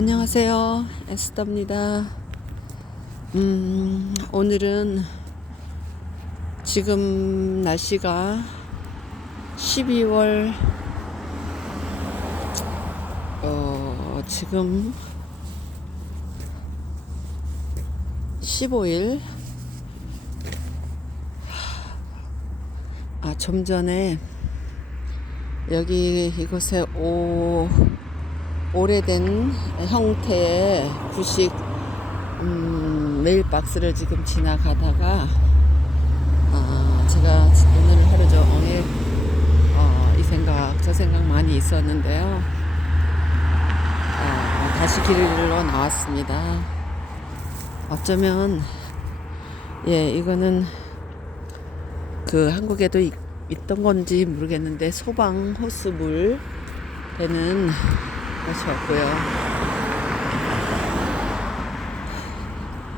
안녕하세요. 에스더입니다. 오늘은 지금 날씨가 12월 지금 15일. 좀 전에 여기 이곳에 오래된 형태의 구식 메일박스를 지금 지나가다가 제가 오늘 하루 종일 이 생각 저 생각 많이 있었는데요. 다시 길을 잃어 나왔습니다. 어쩌면 이거는 그 한국에도 있던 건지 모르겠는데 소방 호스물 되는 것이었고요.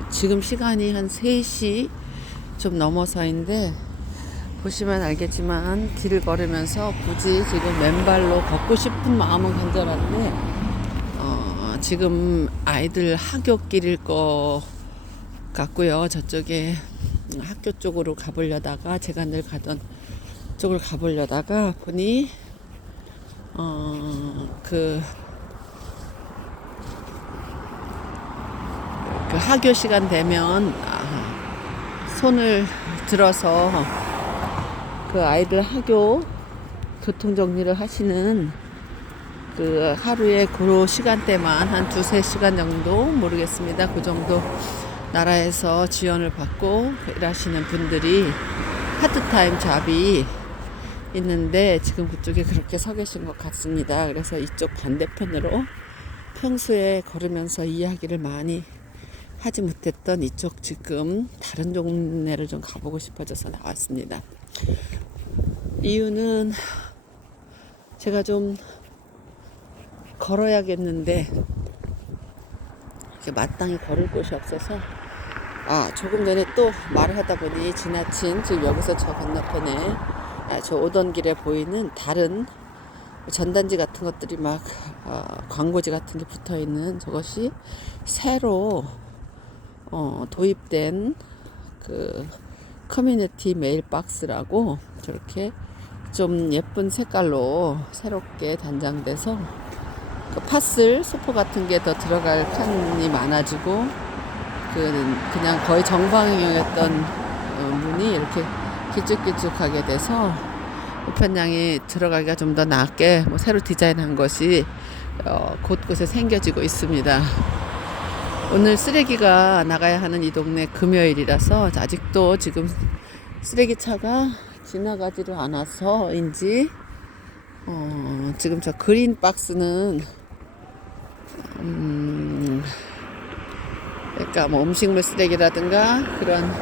지금 시간이 한 3시 좀 넘어서인데 보시면 알겠지만 길을 걸으면서 굳이 지금 맨발로 걷고 싶은 마음은 간절한데 지금 아이들 학교길일 것 같고요. 저쪽에 학교 쪽으로 가보려다가 제가 늘 가던 쪽으로 가보려다가 보니 그 학교 시간 되면 손을 들어서 그 아이들 학교 교통 정리를 하시는 그 하루에 그 시간대만 한 2-3시간 정도 모르겠습니다. 그 정도 나라에서 지원을 받고 일하시는 분들이 파트타임 잡이 있는데 지금 그쪽에 그렇게 서 계신 것 같습니다. 그래서 이쪽 반대편으로 평소에 걸으면서 이야기를 많이 하지 못했던 이쪽 지금 다른 동네를 좀 가보고 싶어져서 나왔습니다. 이유는 제가 좀 걸어야겠는데 이렇게 마땅히 걸을 곳이 없어서 조금 전에 또 말을 하다 보니 지나친 지금 여기서 저 건너편에 저 오던 길에 보이는 다른 전단지 같은 것들이 막 광고지 같은 게 붙어 있는 저것이 새로 도입된 그 커뮤니티 메일 박스라고 저렇게 좀 예쁜 색깔로 새롭게 단장돼서 그 파슬 소포 같은 게 더 들어갈 칸이 많아지고 그냥 거의 정방형이었던 문이 이렇게 길쭉길쭉하게 돼서 우편량이 들어가기가 좀 더 낫게 새로 디자인한 것이 곳곳에 생겨지고 있습니다. 오늘 쓰레기가 나가야 하는 이 동네 금요일이라서 아직도 지금 쓰레기 차가 지나가지를 않아서인지 지금 저 그린 박스는 그러니까 뭐 음식물 쓰레기라든가 그런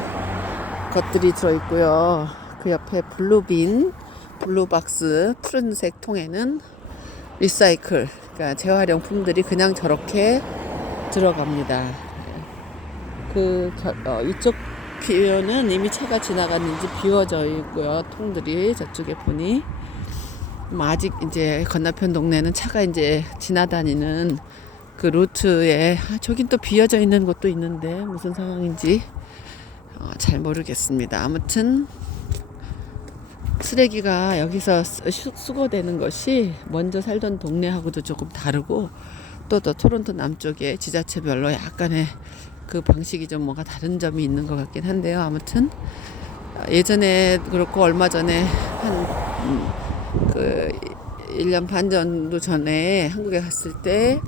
것들이 들어있고요. 그 옆에 블루박스 푸른색 통에는 리사이클, 그러니까 재활용품들이 그냥 저렇게 들어갑니다. 이쪽 비어는 이미 차가 지나갔는지 비워져 있고요. 통들이 저쪽에 보니 아직 이제 건너편 동네는 차가 이제 지나다니는 그 루트에 저긴 또 비어져 있는 곳도 있는데 무슨 상황인지 잘 모르겠습니다. 아무튼 쓰레기가 여기서 수거되는 것이 먼저 살던 동네하고도 조금 다르고 또 토론토 남쪽에 지자체별로 약간의 그 방식이 좀 뭔가 다른 점이 있는 것 같긴 한데요. 아무튼 예전에 그렇고 얼마 전에 그 1년 반 정도 전에 한국에 갔을 때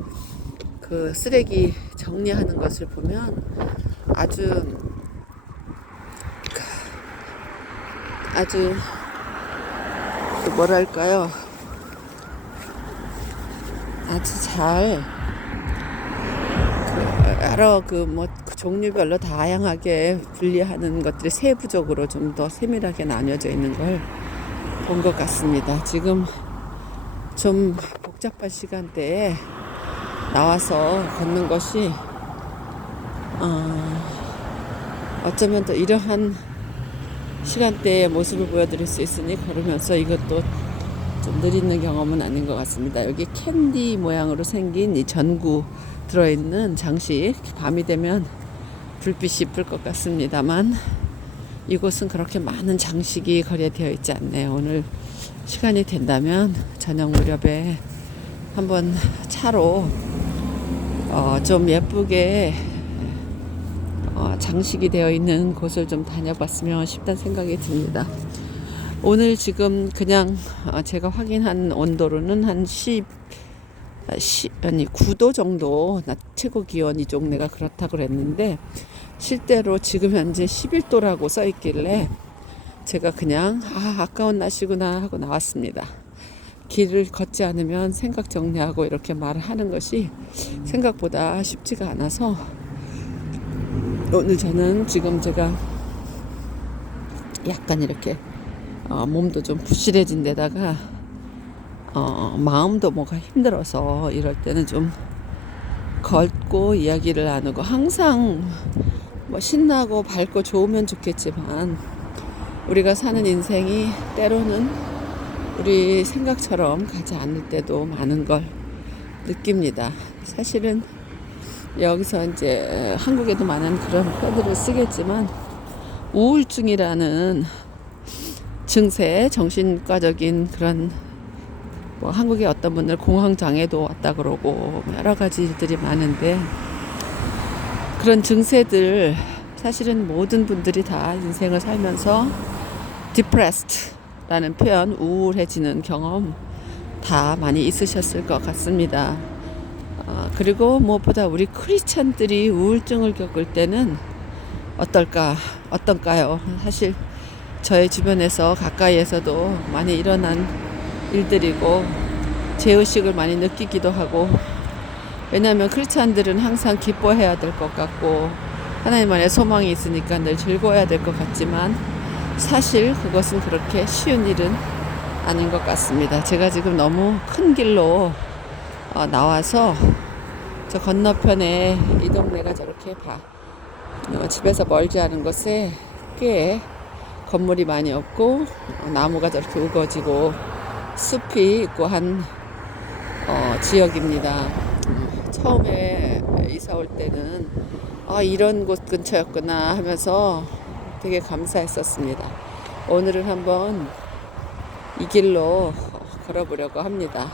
그 쓰레기 정리하는 것을 보면 아주 뭐랄까요, 아주 잘 여러 그 종류별로 다양하게 분리하는 것들이 세부적으로 좀 더 세밀하게 나뉘어져 있는 걸 본 것 같습니다. 지금 좀 복잡한 시간대에 나와서 걷는 것이 어쩌면 또 이러한 시간대의 모습을 보여드릴 수 있으니 걸으면서 이것도 좀 느리는 경험은 아닌 것 같습니다. 여기 캔디 모양으로 생긴 이 전구 들어있는 장식, 밤이 되면 불빛이 쁠 것 같습니다만 이곳은 그렇게 많은 장식이 거리에 되어 있지 않네요. 오늘 시간이 된다면 저녁 무렵에 한번 차로 좀 예쁘게 장식이 되어 있는 곳을 좀 다녀봤으면 싶다는 생각이 듭니다. 오늘 지금 그냥 제가 확인한 온도로는 한 9도 정도 낮 최고 기온이 쪽 내가 그렇다고 그랬는데 실제로 지금 현재 11도라고 써 있길래 제가 그냥 아까운 날씨구나 하고 나왔습니다. 길을 걷지 않으면 생각 정리하고 이렇게 말을 하는 것이 생각보다 쉽지가 않아서 오늘 저는 지금 제가 약간 이렇게 몸도 좀 부실해진 데다가 마음도 뭐가 힘들어서 이럴 때는 좀 걷고 이야기를 나누고 항상 뭐 신나고 밝고 좋으면 좋겠지만 우리가 사는 인생이 때로는 우리 생각처럼 가지 않을 때도 많은 걸 느낍니다. 사실은 여기서 이제 한국에도 많은 그런 표현들을 쓰겠지만 우울증이라는 증세, 정신과적인 그런 뭐 한국의 어떤 분들 공황장애도 왔다 그러고 여러 가지 일들이 많은데 그런 증세들 사실은 모든 분들이 다 인생을 살면서 depressed라는 표현, 우울해지는 경험 다 많이 있으셨을 것 같습니다. 그리고 무엇보다 우리 크리스찬들이 우울증을 겪을 때는 어떤가요? 사실 저의 주변에서 가까이에서도 많이 일어난 일들이고 죄의식을 많이 느끼기도 하고 왜냐하면 크리스찬들은 항상 기뻐해야 될 것 같고 하나님 안에 소망이 있으니까 늘 즐거워야 될 것 같지만 사실 그것은 그렇게 쉬운 일은 아닌 것 같습니다. 제가 지금 너무 큰 길로 나와서 저 건너편에 이 동네가 저렇게 집에서 멀지 않은 곳에 꽤 건물이 많이 없고 나무가 저렇게 우거지고 숲이 있고 한 지역입니다. 처음에 이사 올 때는 이런 곳 근처였구나 하면서 되게 감사했었습니다. 오늘은 한번 이 길로 걸어보려고 합니다.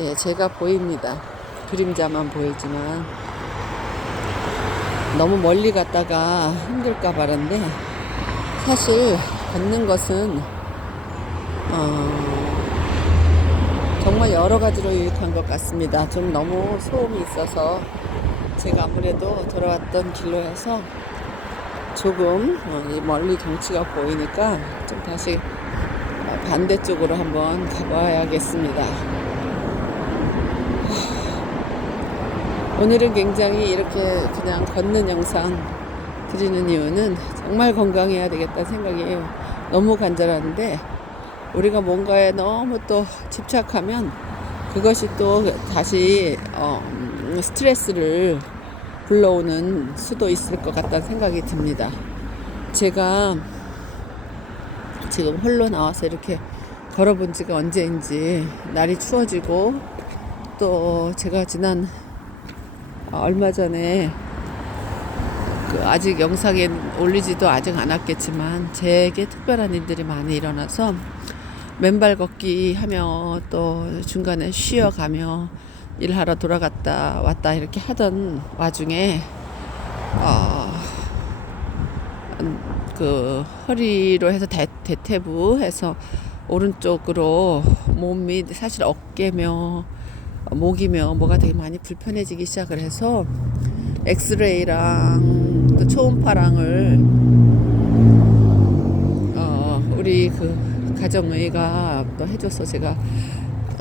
예, 제가 보입니다. 그림자만 보이지만 너무 멀리 갔다가 힘들까 봐는데 사실 걷는 것은 정말 여러 가지로 유익한 것 같습니다. 좀 너무 소음이 있어서 제가 아무래도 돌아왔던 길로 해서 조금 멀리 경치가 보이니까 좀 다시 반대쪽으로 한번 가봐야겠습니다. 오늘은 굉장히 이렇게 그냥 걷는 영상 드리는 이유는 정말 건강해야 되겠다는 생각이 너무 간절한데 우리가 뭔가에 너무 또 집착하면 그것이 또 다시 스트레스를 불러오는 수도 있을 것 같다는 생각이 듭니다. 제가 지금 홀로 나와서 이렇게 걸어본 지가 언제인지 날이 추워지고 또 제가 지난 얼마 전에 아직 영상에 올리지도 아직 않았겠지만 제게 특별한 일들이 많이 일어나서 맨발 걷기 하며 또 중간에 쉬어가며 일하러 돌아갔다 왔다 이렇게 하던 와중에 그 허리로 해서 대퇴부 해서 오른쪽으로 몸이 사실 어깨며 목이며 뭐가 되게 많이 불편해지기 시작을 해서 엑스레이랑 또 초음파랑을 우리 그 가정의가 또 해줘서 제가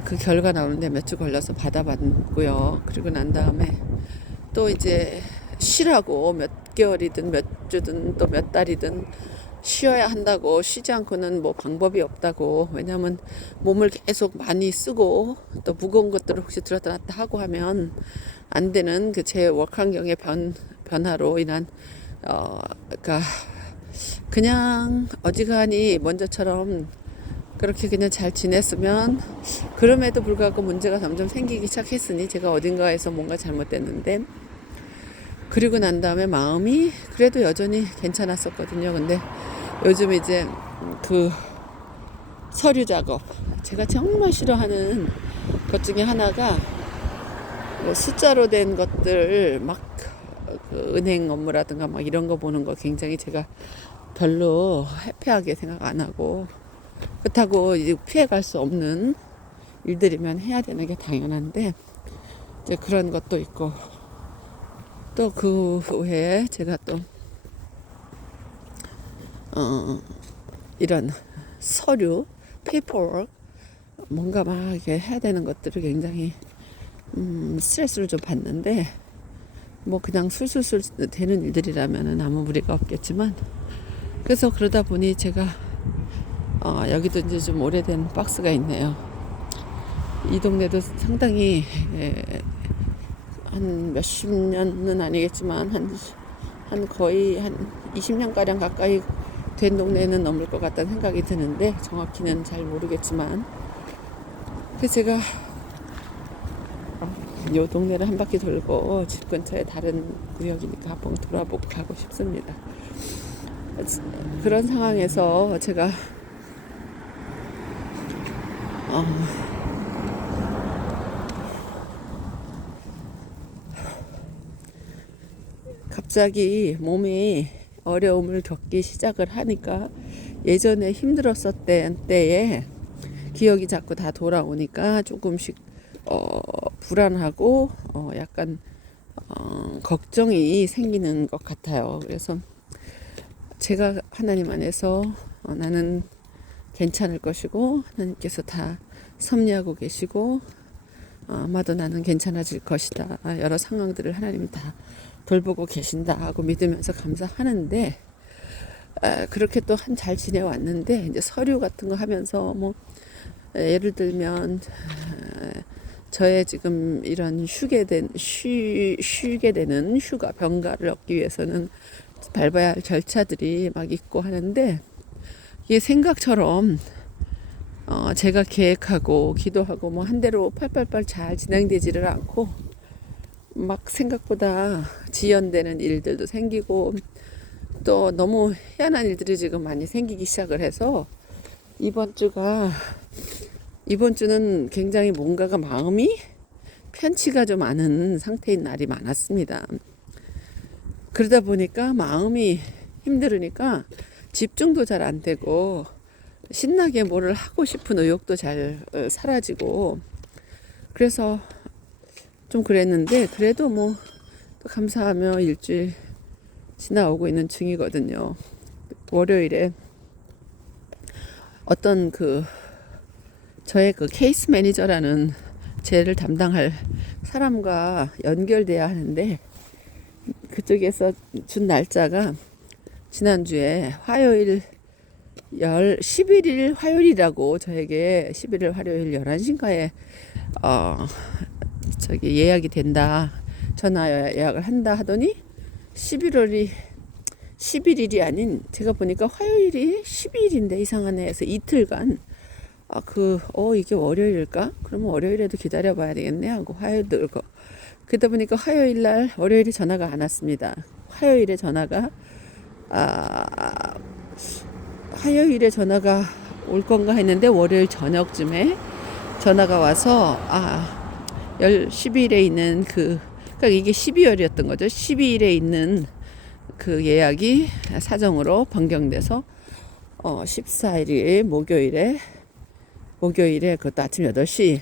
그 결과 나오는데 몇 주 걸려서 받아봤고요. 그리고 난 다음에 또 이제 쉬라고 몇 개월이든 몇 주든 또 몇 달이든 쉬어야 한다고 쉬지 않고는 뭐 방법이 없다고 왜냐하면 몸을 계속 많이 쓰고 또 무거운 것들을 혹시 들었다 놨다 하고 하면 안 되는 그 제 워크 환경의 변화로 인한 그러니까 그냥 어지간히 먼저처럼 그렇게 그냥 잘 지냈으면, 그럼에도 불구하고 문제가 점점 생기기 시작했으니 제가 어딘가에서 뭔가 잘못됐는데, 그리고 난 다음에 마음이 그래도 여전히 괜찮았었거든요. 근데 요즘 이제 그 서류 작업, 제가 정말 싫어하는 것 중에 하나가 숫자로 된 것들 그 은행 업무라든가 막 이런 거 보는 거 굉장히 제가 별로 해피하게 생각 안 하고, 그렇다고 이제 피해갈 수 없는 일들이면 해야 되는 게 당연한데, 이제 그런 것도 있고, 또 그 외에 제가 또 이런 서류, 페이퍼워크, 뭔가 막 이렇게 해야 되는 것들을 굉장히 스트레스를 좀 받는데, 뭐 그냥 술술술 되는 일들이라면 아무 무리가 없겠지만, 그래서 그러다 보니 제가 여기도 이제 좀 오래된 박스가 있네요. 이 동네도 상당히 한 몇십 년은 아니겠지만 한 거의 한 20년가량 가까이 된 동네는 넘을 것 같다는 생각이 드는데, 정확히는 잘 모르겠지만, 그래서 제가 요 동네를 한 바퀴 돌고 집 근처에 다른 구역이니까 한번 돌아보고 가고 싶습니다. 그런 상황에서 제가 갑자기 몸이 어려움을 겪기 시작을 하니까, 예전에 힘들었었던 때에 기억이 자꾸 다 돌아오니까 조금씩 불안하고 약간 걱정이 생기는 것 같아요. 그래서 제가 하나님 안에서 나는 괜찮을 것이고, 하나님께서 다 섭리하고 계시고, 아마도 나는 괜찮아질 것이다, 여러 상황들을 하나님이 다 돌보고 계신다 하고 믿으면서 감사하는데, 그렇게 또 잘 지내왔는데, 이제 서류 같은 거 하면서 뭐 예를 들면 저의 지금 이런 쉬게 되는 휴가, 병가를 얻기 위해서는 밟아야 할 절차들이 막 있고 하는데, 이게 생각처럼 제가 계획하고 기도하고 뭐 한 대로 팔팔팔 잘 진행되지를 않고, 막 생각보다 지연되는 일들도 생기고, 또 너무 희한한 일들이 지금 많이 생기기 시작을 해서, 이번 주는 굉장히 뭔가가 마음이 편치가 좀 않은 상태인 날이 많았습니다. 그러다 보니까 마음이 힘들으니까 집중도 잘 안 되고, 신나게 뭐를 하고 싶은 의욕도 잘 사라지고, 그래서 좀 그랬는데, 그래도 뭐 또 감사하며 일주일 지나오고 있는 중이거든요. 월요일에 어떤 저의 케이스 매니저라는 제를 담당할 사람과 연결돼야 하는데, 그쪽에서 준 날짜가 지난주에 화요일 11일 화요일이라고 저에게 11일 화요일 11시인가에 예약이 된다, 전화 예약을 한다 하더니 11일이 아닌, 제가 보니까 화요일이 12일인데 이상하네 해서 이틀간 이게 월요일일까? 그러면 월요일에도 기다려봐야 되겠네 하고 화요일도 그렇고, 그러다 보니까 월요일에 전화가 안 왔습니다. 화요일에 전화가 올 건가 했는데, 월요일 저녁쯤에 전화가 와서 12일에 있는 그러니까 이게 12월이었던 거죠. 12일에 있는 그 예약이 사정으로 변경돼서 14일이 목요일에 그것도 아침 8시에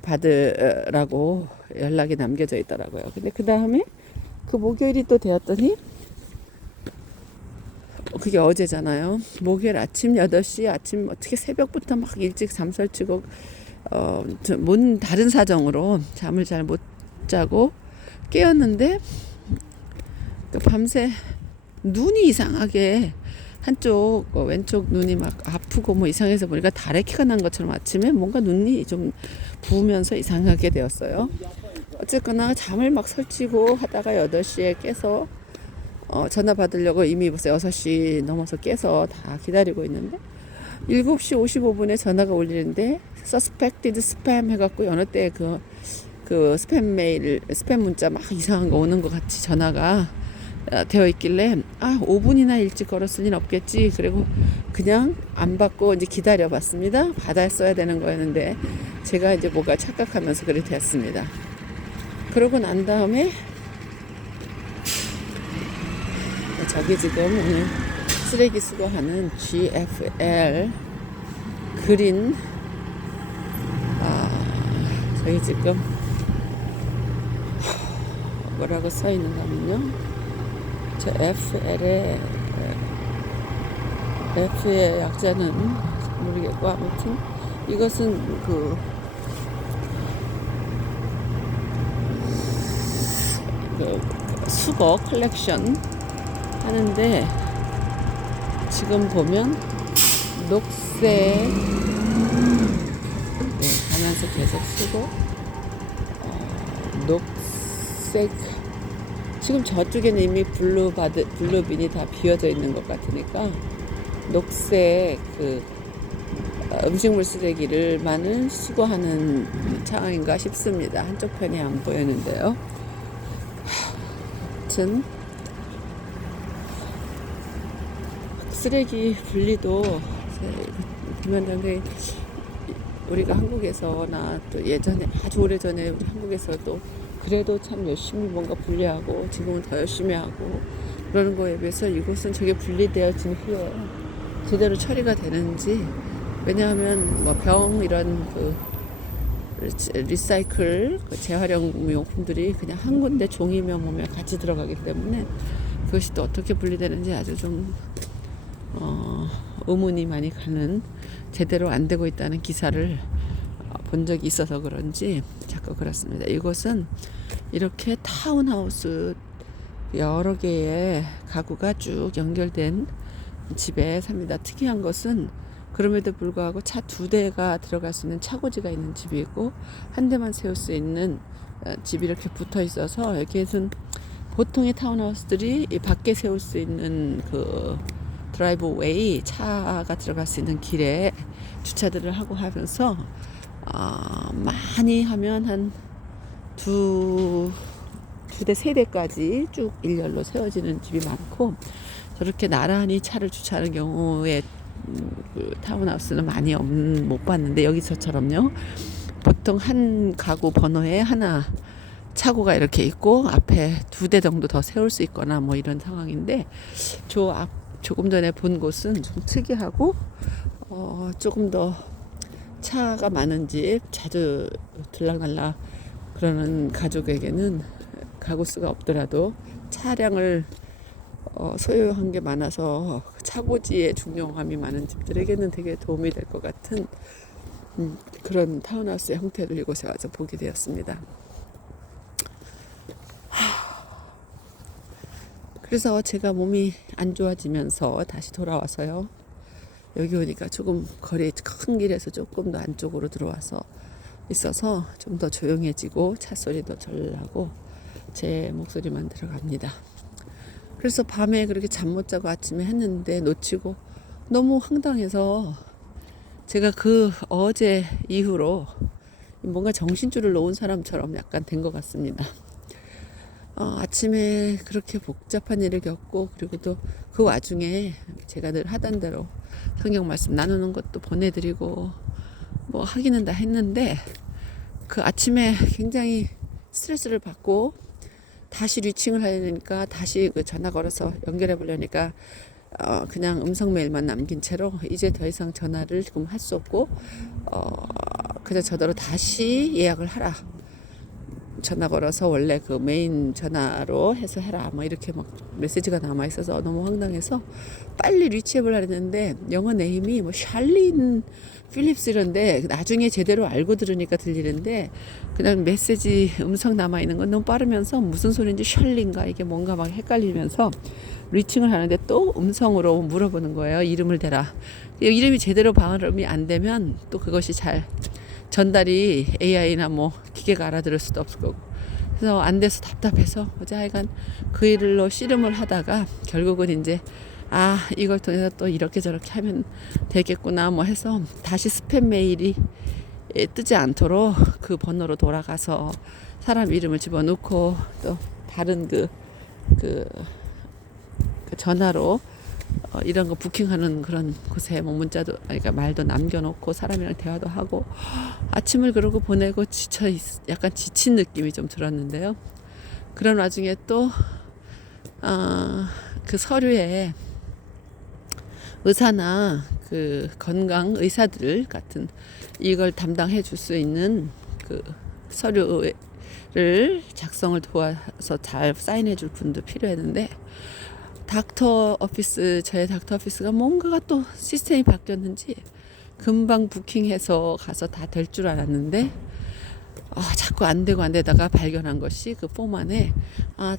받으라고 연락이 남겨져 있더라고요. 근데 그 다음에 그 목요일이 또 되었더니, 그게 어제잖아요. 목요일 아침 8시, 아침 어떻게 새벽부터 막 일찍 잠 설치고 다른 사정으로 잠을 잘 못 자고 깨었는데, 밤새 눈이 이상하게 한쪽 왼쪽 눈이 막 아프고 뭐 이상해서 보니까 다래키가 난 것처럼 아침에 뭔가 눈이 좀 부으면서 이상하게 되었어요. 어쨌거나 잠을 막 설치고 하다가 8시에 깨서 전화 받으려고 이미 벌써 6시 넘어서 깨서 다 기다리고 있는데, 7시 55분에 전화가 울리는데 suspected spam 해갖고 여느 때 그 스팸 메일, 스팸 문자 막 이상한 거 오는 것 같이 전화가 되어 있길래 5분이나 일찍 걸었을 리는 없겠지. 그리고 그냥 안 받고 이제 기다려 봤습니다. 받았어야 되는 거였는데 제가 이제 뭐가 착각하면서 그래 됐습니다. 그러고 난 다음에 저기 지금 오늘 쓰레기 수거하는 GFL 그린 저기 지금 뭐라고 써 있는가 하면요, 저 F의 약자는 모르겠고 아무튼 이것은 그 수거 컬렉션 하는데 지금 보면 녹색 하면서 계속 쓰고 녹색 지금 저쪽에는 이미 블루빈이 다 비어져 있는 것 같으니까 녹색 그 음식물 쓰레기를 많은 수거하는 상황인가 싶습니다. 한쪽 편이 안 보이는데요. 아무튼 쓰레기 분리도 김현장님 우리가 한국에서나 또 예전에 아주 오래전에 우리 한국에서도 그래도 참 열심히 뭔가 분리하고 지금은 더 열심히 하고 그러는 거에 비해서 이곳은 저게 분리되어진 후에 제대로 처리가 되는지, 왜냐하면 뭐 병 이런 그 리사이클 재활용 용품들이 그냥 한 군데 종이며 뭐며 같이 들어가기 때문에 그것이 또 어떻게 분리되는지 아주 좀 의문이 많이 가는, 제대로 안 되고 있다는 기사를 본 적이 있어서 그런지 자꾸 그렇습니다. 이곳은 이렇게 타운하우스 여러 개의 가구가 쭉 연결된 집에 삽니다. 특이한 것은 그럼에도 불구하고 차 2대가 들어갈 수 있는 차고지가 있는 집이고 한 대만 세울 수 있는 집이 이렇게 붙어 있어서 여기에는 보통의 타운하우스들이 밖에 세울 수 있는 그 드라이브웨이 차가 들어갈 수 있는 길에 주차들을 하고 하면서 많이 하면 한 2대 3대까지 쭉 일렬로 세워지는 집이 많고, 저렇게 나란히 차를 주차하는 경우에 그 타운하우스는 많이 못 봤는데 여기 저처럼요, 보통 한 가구 번호에 하나 차고가 이렇게 있고 앞에 2대 정도 더 세울 수 있거나 뭐 이런 상황인데, 조금 전에 본 곳은 좀 특이하고 조금 더 차가 많은 집, 자주 들락날락 그러는 가족에게는 가구 수가 없더라도 차량을 소유한 게 많아서 차고지의 중요함이 많은 집들에게는 되게 도움이 될 것 같은 그런 타운하우스의 형태를 이곳에 와서 보게 되었습니다. 그래서 제가 몸이 안 좋아지면서 다시 돌아와서요, 여기 오니까 조금 거리 큰 길에서 조금 더 안쪽으로 들어와서 있어서 좀 더 조용해지고 차 소리도 덜 나고 제 목소리만 들어갑니다. 그래서 밤에 그렇게 잠 못 자고 아침에 했는데 놓치고 너무 황당해서 제가 그 어제 이후로 뭔가 정신줄을 놓은 사람처럼 약간 된 것 같습니다. 아침에 그렇게 복잡한 일을 겪고, 그리고 또 그 와중에 제가 늘 하던 대로 성경 말씀 나누는 것도 보내드리고 뭐 하기는 다 했는데, 그 아침에 굉장히 스트레스를 받고 다시 리칭을 하려니까, 다시 그 전화 걸어서 연결해 보려니까 그냥 음성 메일만 남긴 채로 이제 더 이상 전화를 지금 할 수 없고 그냥 저더러 다시 예약을 하라, 전화 걸어서 원래 그 메인 전화로 해서 해라 뭐 이렇게 막 메시지가 남아 있어서 너무 황당해서 빨리 리치앱을 하려는데 영어 네임이 뭐 샬린 필립스 이런데 나중에 제대로 알고 들으니까 들리는데 그냥 메시지 음성 남아 있는 건 너무 빠르면서 무슨 소리인지 샬린가 이게 뭔가 막 헷갈리면서 리칭을 하는데 또 음성으로 물어보는 거예요. 이름을 대라. 이름이 제대로 발음이 안 되면 또 그것이 잘 전달이 AI나 뭐 기계가 알아들을 수도 없을 거고, 그래서 안 돼서 답답해서 어제 하여간 그 일로 씨름을 하다가 결국은 이제 아, 이걸 통해서 또 이렇게 저렇게 하면 되겠구나 뭐 해서 다시 스팸 메일이 뜨지 않도록 그 번호로 돌아가서 사람 이름을 집어넣고 또 다른 그 전화로 이런 거 부킹하는 그런 곳에 뭐 문자도 그러니까 말도 남겨놓고 사람이랑 대화도 하고 아침을 그러고 보내고 약간 지친 느낌이 좀 들었는데요. 그런 와중에 또 그 서류에 의사나 그 건강 의사들 같은 이걸 담당해 줄 수 있는 그 서류를 작성을 도와서 잘 사인해 줄 분도 필요했는데 저의 닥터 오피스가 뭔가가 또 시스템이 바뀌었는지 금방 부킹해서 가서 다 될 줄 알았는데 자꾸 안 되다가 발견한 것이 그 폼 안에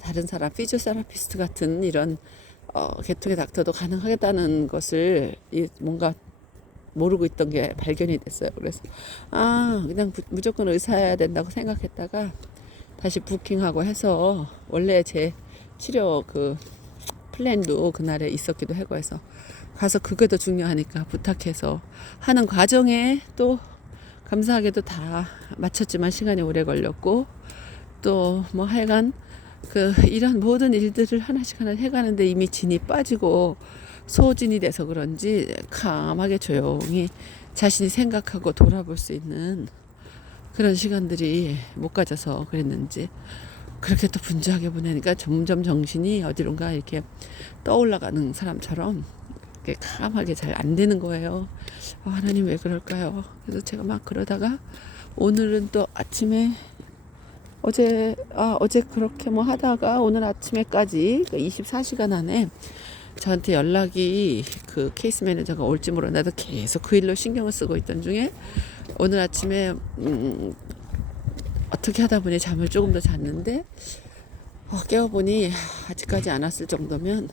다른 사람 피지오세라피스트 같은 이런 계통의 닥터도 가능하겠다는 것을 뭔가 모르고 있던 게 발견이 됐어요. 그래서 그냥 무조건 의사여야 된다고 생각했다가 다시 부킹하고 해서 원래 제 치료 그 플랜도 그날에 있었기도 하고 해서 가서 그게 더 중요하니까 부탁해서 하는 과정에 또 감사하게도 다 마쳤지만 시간이 오래 걸렸고 또 뭐 하여간 이런 모든 일들을 하나씩 해가는데 이미 진이 빠지고 소진이 돼서 그런지 감하게 조용히 자신이 생각하고 돌아볼 수 있는 그런 시간들이 못 가져서 그랬는지 그렇게 또 분주하게 보내니까 점점 정신이 어디론가 이렇게 떠올라가는 사람처럼 이렇게 감하게 잘 안 되는 거예요. 하나님 왜 그럴까요? 그래서 제가 막 그러다가 오늘은 또 아침에 어제 그렇게 뭐 하다가 오늘 아침에까지 24시간 안에 저한테 연락이 그 케이스 매니저가 올지 모르나도 계속 그 일로 신경을 쓰고 있던 중에 오늘 아침에 어떻게 하다 보니 잠을 조금 더 잤는데 깨어보니 아직까지 안 왔을 정도면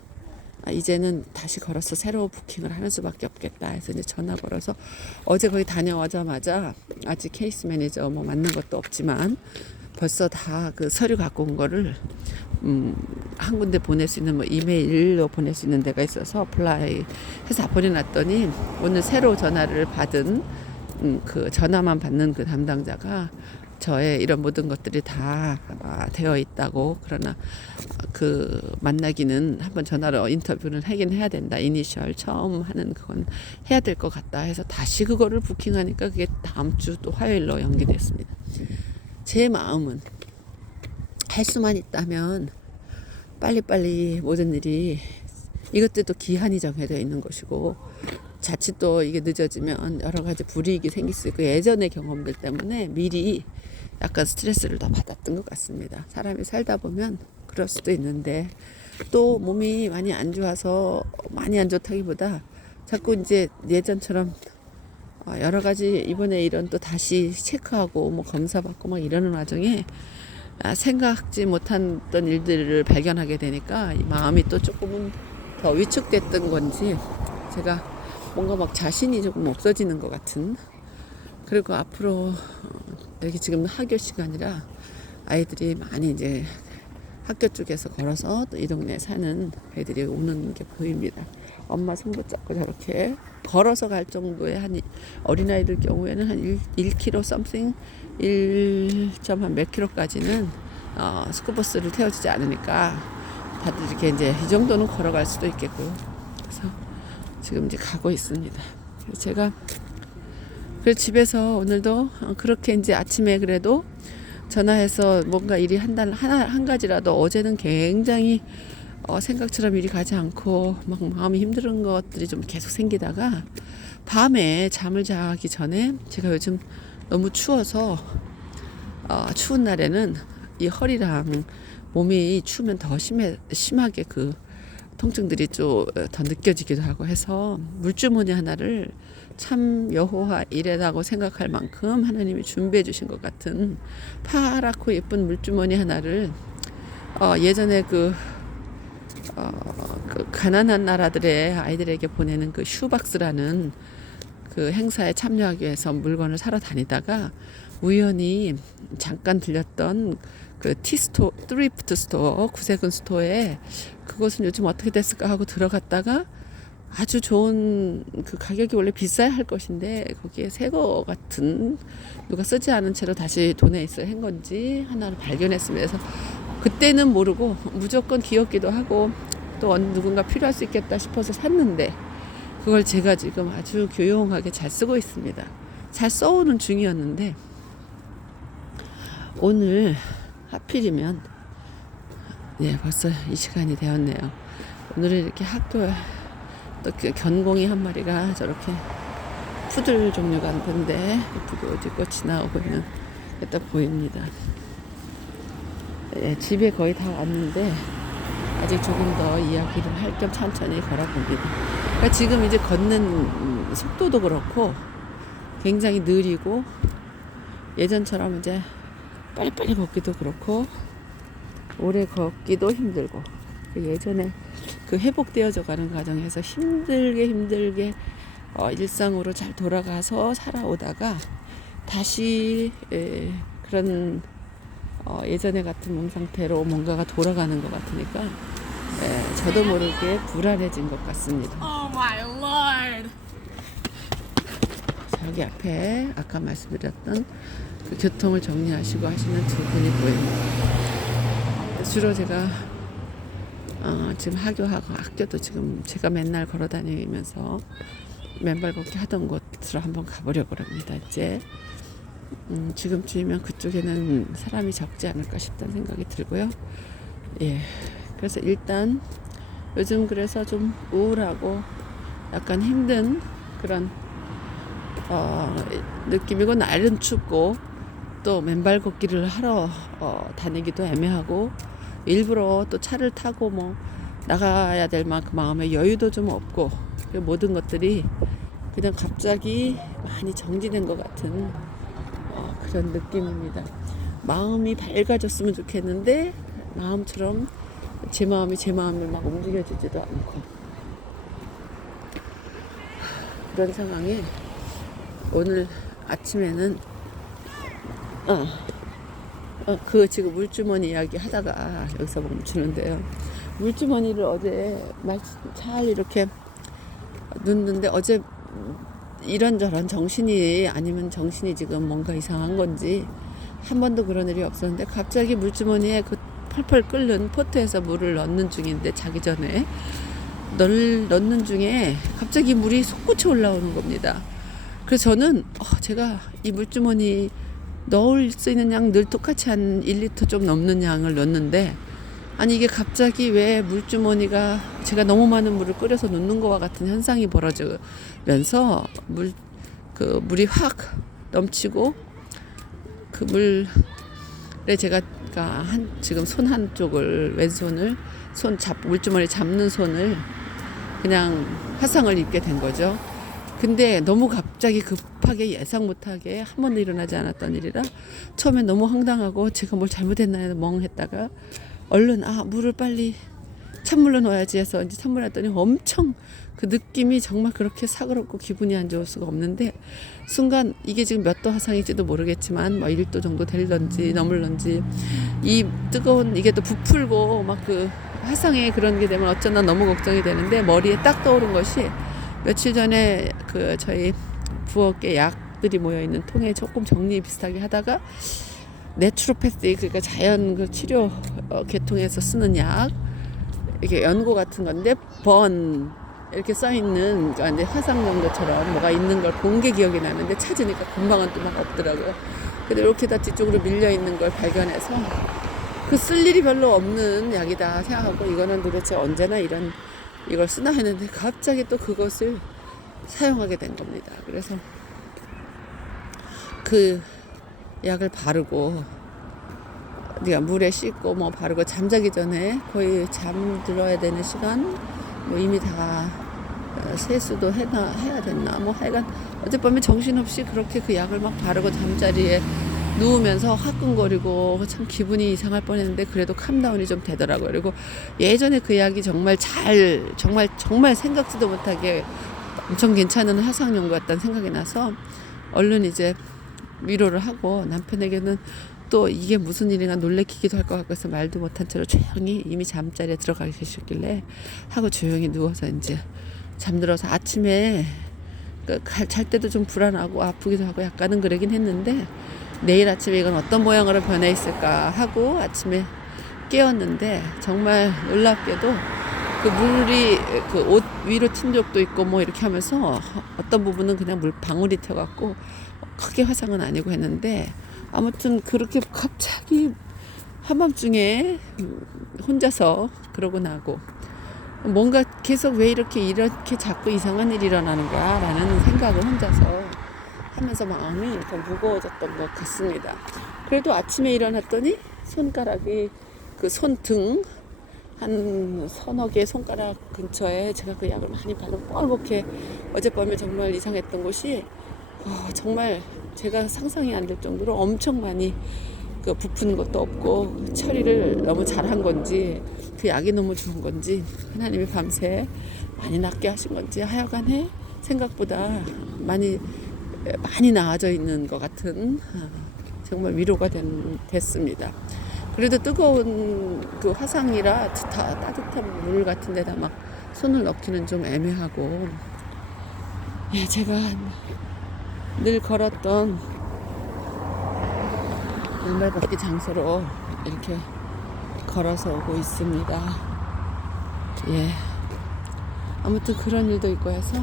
이제는 다시 걸어서 새로 부킹을 하는 수밖에 없겠다 해서 이제 전화 걸어서 어제 거기 다녀오자마자 아직 케이스 매니저 뭐 맞는 것도 없지만 벌써 다 그 서류 갖고 온 거를 한 군데 보낼 수 있는 뭐 이메일로 보낼 수 있는 데가 있어서 어플라이 해서 다 보내놨더니 오늘 새로 전화를 받은 그 전화만 받는 그 담당자가 저의 이런 모든 것들이 다 되어 있다고 그러나 그 만나기는 한번 전화로 인터뷰는 하긴 해야 된다. 이니셜 처음 하는 그건 해야 될 것 같다 해서 다시 그거를 부킹하니까 그게 다음 주 또 화요일로 연기됐습니다. 제 마음은 할 수만 있다면 빨리빨리 모든 일이 이것들도 기한이 정해져 있는 것이고 자칫 또 이게 늦어지면 여러 가지 불이익이 생길 수 있고 예전의 경험들 때문에 미리 약간 스트레스를 더 받았던 것 같습니다. 사람이 살다 보면 그럴 수도 있는데 또 몸이 많이 안 좋아서 많이 안 좋다기보다 자꾸 이제 예전처럼 여러 가지 이번에 이런 또 다시 체크하고 뭐 검사 받고 막 이러는 와중에 생각지 못한 일들을 발견하게 되니까 이 마음이 또 조금은 더 위축됐던 건지 제가 뭔가 막 자신이 조금 없어지는 것 같은 그리고 앞으로 여기 지금 학교 시간이라 아이들이 많이 이제 학교 쪽에서 걸어서 또 이 동네에 사는 애들이 오는 게 보입니다. 엄마 손 붙잡고 저렇게 걸어서 갈 정도의 한 어린아이들 경우에는 한 1km something 1몇 킬로까지는 스쿨버스를 태워주지 않으니까 다들 이렇게 이제 이 정도는 걸어갈 수도 있겠고요. 그래서 지금 이제 가고 있습니다. 제가 집에서 오늘도 그렇게 이제 아침에 그래도 전화해서 뭔가 일이 한 가지라도 어제는 굉장히 생각처럼 일이 가지 않고 막 마음이 힘든 것들이 좀 계속 생기다가 밤에 잠을 자기 전에 제가 요즘 너무 추워서 추운 날에는 이 허리랑 몸이 추우면 더 심하게 그 통증들이 좀 더 느껴지기도 하고 해서 물주머니 하나를 참 여호와이래라고 생각할 만큼 하나님이 준비해 주신 것 같은 파랗고 예쁜 물주머니 하나를 예전에 그 가난한 나라들의 아이들에게 보내는 그 슈박스라는 그 행사에 참여하기 위해서 물건을 사러 다니다가 우연히 잠깐 들렸던 그 티스토, 트리프트 스토어, 구세군 스토어에 그것은 요즘 어떻게 됐을까 하고 들어갔다가 아주 좋은 그 가격이 원래 비싸야 할 것인데 거기에 새 거 같은 누가 쓰지 않은 채로 다시 돈에 있어 한 건지 하나를 발견했습니다. 그래서 그때는 모르고 무조건 귀엽기도 하고 또 누군가 필요할 수 있겠다 싶어서 샀는데 그걸 제가 지금 아주 교용하게 잘 쓰고 있습니다. 잘 써오는 중이었는데 오늘 하필이면 벌써 이 시간이 되었네요. 오늘은 이렇게 학교에 또 견공이 한 마리가 저렇게 푸들 종류가 안 된데 예쁘게 어디 꽃이 나오고 있는 게 딱 보입니다. 집에 거의 다 왔는데 아직 조금 더 이야기를 할 겸 천천히 걸어봅니다. 그러니까 지금 이제 걷는 속도도 그렇고 굉장히 느리고 예전처럼 이제 빨리빨리 걷기도 그렇고 오래 걷기도 힘들고 예전에 그 회복되어져 가는 과정에서 힘들게 일상으로 잘 돌아가서 살아오다가 다시 그런 예전에 같은 몸 상태로 뭔가가 돌아가는 것 같으니까 저도 모르게 불안해진 것 같습니다. Oh my lord. 저기 앞에 아까 말씀드렸던 그 교통을 정리하시고 하시는 두 분이 보입니다. 주로 제가 지금 학교도 지금 제가 맨날 걸어 다니면서 맨발 걷기 하던 곳으로 한번 가보려고 합니다. 이제 지금쯤이면 그쪽에는 사람이 적지 않을까 싶다는 생각이 들고요. 그래서 일단 요즘 그래서 좀 우울하고 약간 힘든 그런 느낌이고 날은 춥고 또 맨발 걷기를 하러 다니기도 애매하고 일부러 또 차를 타고 뭐 나가야 될 만큼 마음의 여유도 좀 없고 모든 것들이 그냥 갑자기 많이 정지된 것 같은 그런 느낌입니다. 마음이 밝아졌으면 좋겠는데 마음처럼 제 마음을 막 움직여주지도 않고 그런 상황에 오늘 아침에는 그 지금 물주머니 이야기 하다가 여기서 멈추는데요. 물주머니를 어제 잘 이렇게 눕는데 어제 이런저런 아니면 정신이 지금 뭔가 이상한 건지 한 번도 그런 일이 없었는데 갑자기 물주머니에 그 펄펄 끓는 포트에서 물을 넣는 중인데 자기 전에 넣는 중에 갑자기 물이 솟구쳐 올라오는 겁니다. 그래서 저는 제가 이 물주머니 넣을 수 있는 양 늘 똑같이 한 1리터 좀 넘는 양을 넣는데 아니 이게 갑자기 왜 물주머니가 제가 너무 많은 물을 끓여서 넣는 것과 같은 현상이 벌어지면서 물이 확 넘치고 그 물에 제가 지금 손 한쪽을 왼손을 물주머니 잡는 손을 그냥 화상을 입게 된 거죠. 근데 너무 갑자기 급하게 예상 못하게 한 번도 일어나지 않았던 일이라 처음엔 너무 황당하고 제가 뭘 잘못했나 해서 멍했다가 얼른 물을 빨리 찬물로 넣어야지 해서 이제 찬물 했더니 엄청 그 느낌이 정말 그렇게 사그럽고 기분이 안 좋을 수가 없는데 순간 이게 지금 몇 도 화상일지도 모르겠지만 1도 정도 될런지 넘을런지 이 뜨거운 이게 또 부풀고 막 그 화상에 그런 게 되면 어쩌나 너무 걱정이 되는데 머리에 딱 떠오른 것이 며칠 전에 그 저희 부엌에 약들이 모여 있는 통에 조금 정리 비슷하게 하다가 내추로패스 그러니까 자연 그 치료 계통에서 쓰는 약 이게 연고 같은 건데 번 이렇게 써 있는 그러니까 화상 연고처럼 뭐가 있는 걸 본 게 기억이 나는데 찾으니까 금방은 또 막 없더라고요. 근데 이렇게 다 뒤쪽으로 밀려 있는 걸 발견해서 그 쓸 일이 별로 없는 약이다 생각하고 이거는 도대체 언제나 이걸 쓰나 했는데 갑자기 또 그것을 사용하게 된 겁니다. 그래서 그 약을 바르고 물에 씻고 바르고 잠자기 전에 거의 잠들어야 되는 시간 이미 다 세수도 해야 됐나 하여간 어젯밤에 정신없이 그렇게 그 약을 막 바르고 잠자리에 누우면서 화끈거리고 참 기분이 이상할 뻔했는데 그래도 캄다운이 좀 되더라고요. 그리고 예전에 그 약이 정말 생각지도 못하게 엄청 괜찮은 화상연 것 같다는 생각이 나서 얼른 이제 위로를 하고, 남편에게는 또 이게 무슨 일인가 놀래키기도 할 것 같고 해서 말도 못한 채로 조용히, 이미 잠자리에 들어가 계셨길래 하고 조용히 누워서 이제 잠들어서, 아침에 잘 때도 좀 불안하고 아프기도 하고 약간은 그러긴 했는데, 내일 아침에 이건 어떤 모양으로 변해 있을까 하고 아침에 깨웠는데, 정말 놀랍게도 그 물이 그 옷 위로 튄 적도 있고 뭐 이렇게 하면서 어떤 부분은 그냥 물 방울이 튀어갖고 크게 화상은 아니고 했는데, 아무튼 그렇게 갑자기 한밤중에 혼자서 그러고 나고, 뭔가 계속 왜 이렇게 자꾸 이상한 일이 일어나는 거야 라는 생각을 혼자서 하면서 마음이 더 무거워졌던 것 같습니다. 그래도 아침에 일어났더니 손가락이, 그 손등 한 서너 개 손가락 근처에 제가 그 약을 많이 바르고 뻘겋게, 어젯밤에 정말 이상했던 곳이 정말 제가 상상이 안 될 정도로 엄청 많이 그 부푸는 것도 없고, 처리를 너무 잘한 건지 그 약이 너무 좋은 건지 하나님이 밤새 많이 낫게 하신 건지, 하여간에 생각보다 많이 나아져 있는 것 같은, 정말 위로가 됐습니다. 그래도 뜨거운 그 화상이라 따뜻한 물 같은 데다 막 손을 넣기는 좀 애매하고, 제가 늘 걸었던 양말 벗기 장소로 이렇게 걸어서 오고 있습니다. 아무튼 그런 일도 있고 해서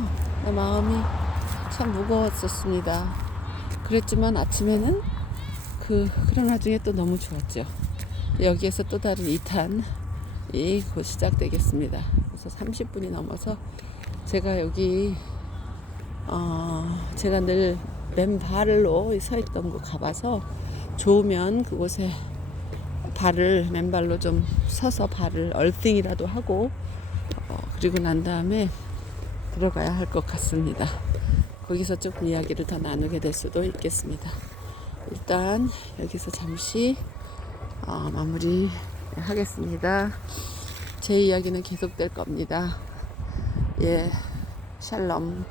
마음이 참 무거웠었습니다. 그랬지만 아침에는 그런 와중에 또 너무 좋았죠. 여기에서 또 다른 2탄이 곧 시작되겠습니다. 그래서 30분이 넘어서 제가 여기 제가 늘 맨발로 서 있던 곳 가봐서, 좋으면 그곳에 맨발로 좀 서서 발을 얼싱이라도 하고 그리고 난 다음에 들어가야 할 것 같습니다. 거기서 조금 이야기를 더 나누게 될 수도 있겠습니다. 일단 여기서 잠시 마무리 하겠습니다. 제 이야기는 계속될 겁니다. 샬롬.